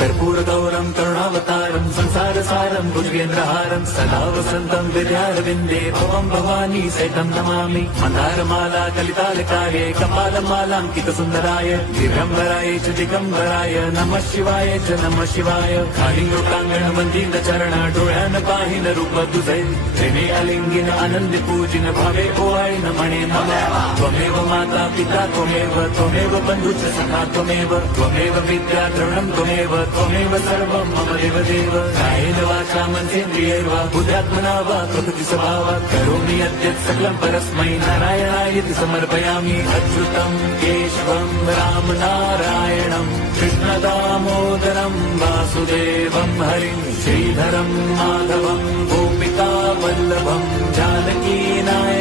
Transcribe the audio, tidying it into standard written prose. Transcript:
कर्पूरगौरं करुणावतारं संसारसारं भुजगेन्द्रहारं सदा वसन्तं विद्यारविन्दे भवं भवानी सहितं नमामि मन्दारमाला कलितालकाये कपालमालाङ्कितसुन्दराय दिगम्बराय च दिगम्बराय नमः शिवाय च नमः शिवाय कालिंगोकांगण मंदिर चरण डोळ्यान पाहिन रूप तुझे प्रेमे अलिंगिन आनंद पूजिन भावे ओवाळीन म्हणे मला त्वमेव माता पिता त्वमेव बंधुच सखा त्वमेव विद्या द्रवणं त्वमेव सर्वं मम देव कायेन वाचा मनसेन्द्रियैर्वा बुद्ध्यात्मना वा प्रकृति स्वभावात् करोमि यद्यत् सकलं परस्मै नारायणायति समर्पयामि अच्युतं केशवं राम नारायणं कृष्णदामोदरं वासुदेवं हरिं श्रीधरं माधवं गोपिका वल्लभं जानकी नायकं